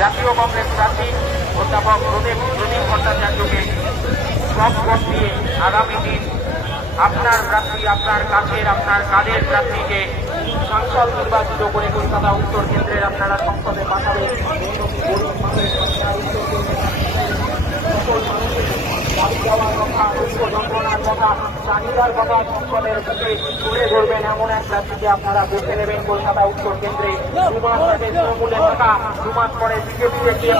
জাতীয় কংগ্রেস প্রার্থী অধ্যাপক প্রদীপ প্রদীপ ভট্টাচার্যকে সব ভোট দিয়ে আগামী দিন আপনার প্রার্থী, আপনার কাছের, আপনার কাজের প্রার্থীকে সংসদ নির্বাচিত করে কলকাতা উত্তর কেন্দ্রের আপনারা সংসদে পাঠাবেন। দাবি দেওয়ার কথা দুঃখ যন্ত্রণার এমন এক প্রার্থীকে আপনারা বেছে নেবেন কলকাতা উত্তর কেন্দ্রে দু মাস আগে তৃণমূলে থাকা দু মাস পরে বিজেপিতে গিয়ে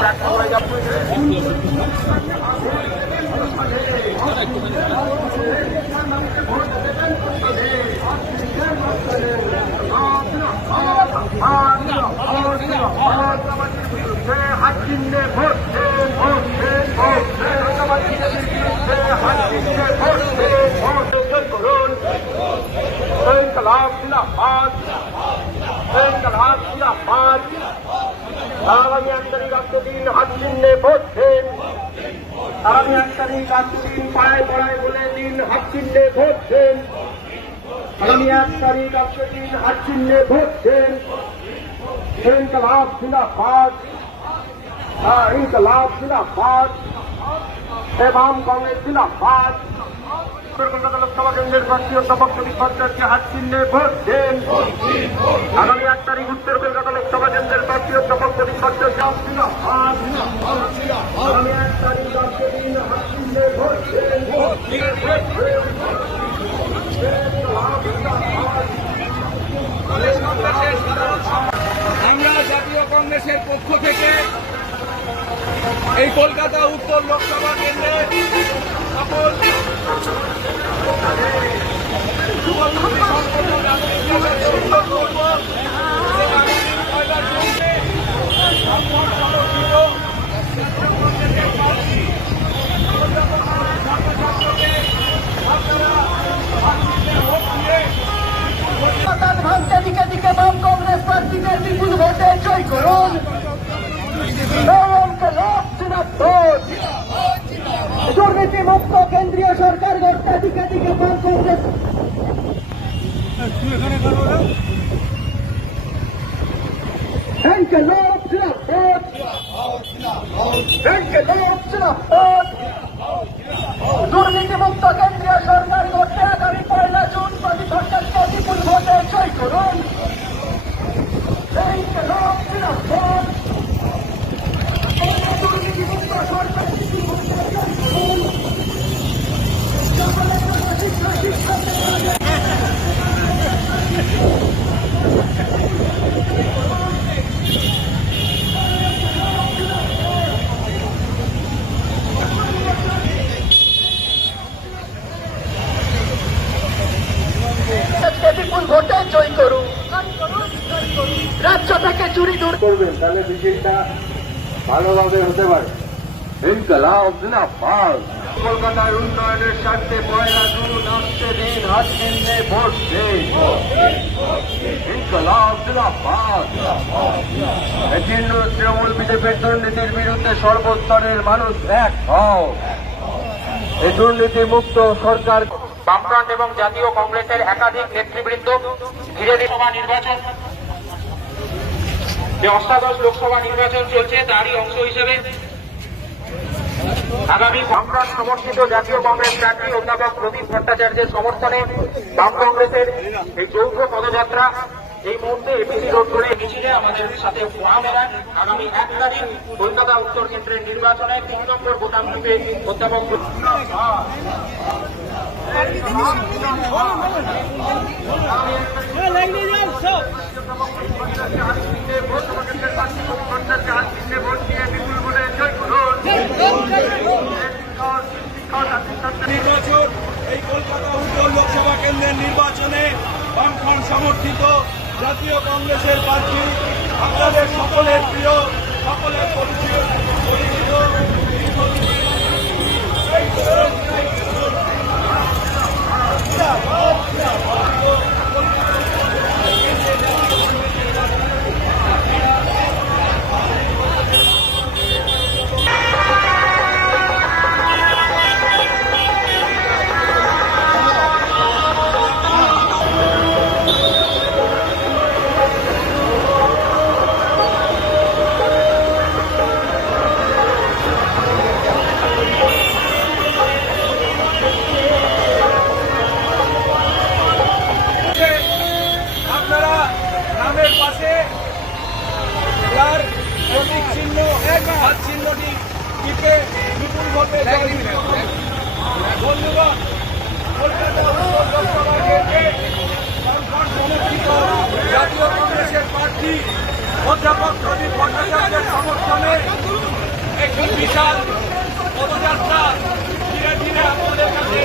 করুন জিন্দাবাদ। ইনকলাব জিন্দাবাদ। আগামী এক তারিখ দিন হাত চিহ্নে ভোট দিন আগামী এক তারিখ দিন পায়ে পড়ায় বলে দিন হাত চিহ্নে ভোট দিন আগামী এক তারিখ দিন হাত চিহ্নে ভোট দিন ইনকলাব, জিন্দাবাদ। ইনকলাব জিন্দাবাদ এবাম কংগ্রেস, জিন্দাবাদ। উত্তর কলকাতা লোকসভা কেন্দ্রের প্রার্থী অধ্যাপক প্রদীপ ভট্টাচার্যকে হাত চিহ্নে ভোট দিন। আগামী এক তারিখ উত্তর কলকাতা লোকসভা কেন্দ্রের প্রার্থী অধ্যাপক প্রদীপ ভট্টাচার্য আগামী এক তারিখ এই কলকাতা উত্তর লোকসভা কেন্দ্রে সকল ভাঙতে দিকে দিকে বাম কংগ্রেস প্রার্থীদের বিপুল ভোটে জয় করুন। লোক জিনাব্দোজ দুর্নীতি মুক্ত কেন্দ্রীয় সরকার গড়তে দিকে দিকে বাম কংগ্রেস ব্যাংকে লোক জিনাব্দোজ ব্যাংকে লোক জিনাব্দোজ দুর্নীতি মুক্ত কেন্দ্রীয় সরকার গড়তে আগামী পয়লা জুন প্রতি ভট্টাচার্য বিপুল ভোটে জয় করুন ব্যাংকে লোক জিনাব্দোজ দুর্নীতি মুক্ত সরকার বিপুল ভোটে জয় করুন সকলের জন্য শিক্ষা শিক্ষা আজকে বিপুল ভোটে জয় করুন রাজ্য থেকে চুরি দূর করবেন তাহলে মিছিলটা ভালোভাবে হতে পারে। ইনকলাব জিন্দাবাদ কলকাতার উন্নয়নের স্বার্থে পয়লা জুন আসছে দিন হাত চিহ্নে ভোট দিন। ইনকলাব জিন্দাবাদ জীর্ণ তৃণমূল বিজেপির দুর্নীতির বিরুদ্ধে সর্বস্তরের মানুষ এক হও। এই দুর্নীতি মুক্ত সরকার বামফ্রন্ট এবং জাতীয় কংগ্রেসের একাধিক নেতৃবৃন্দ ধীরে ধীরে সভা নির্বাচন। যে অষ্টাদশ লোকসভা নির্বাচন চলছে, তারই অংশ হিসেবে আগামী বামফ্রন্ট সমর্থিত জাতীয় কংগ্রেস প্রার্থী অধ্যাপক প্রদীপ ভট্টাচার্যের সমর্থনে বাম কংগ্রেসের এই যৌথ পদযাত্রা এই মুহূর্তে এপিসি রোড করে মিছিলে আমাদের সাথে মেলান আগামী এক তারিখ কলকাতা উত্তর কেন্দ্রের নির্বাচনে তিন নম্বর বোতাম টিপে অধ্যাপক নির্বাচন এই কলকাতা উত্তর লোকসভা কেন্দ্রের নির্বাচনে বামফ্রন্ট সমর্থিত জাতীয় কংগ্রেসের প্রার্থী আপনাদের সকলের প্রিয়, সকলের পরিচিত সভাপতি অধ্যাপক প্রদীপ ভট্টাচার্যের সমর্থনে একটি বিশাল পদযাত্রা ধীরে ধীরে আমাদের কাছে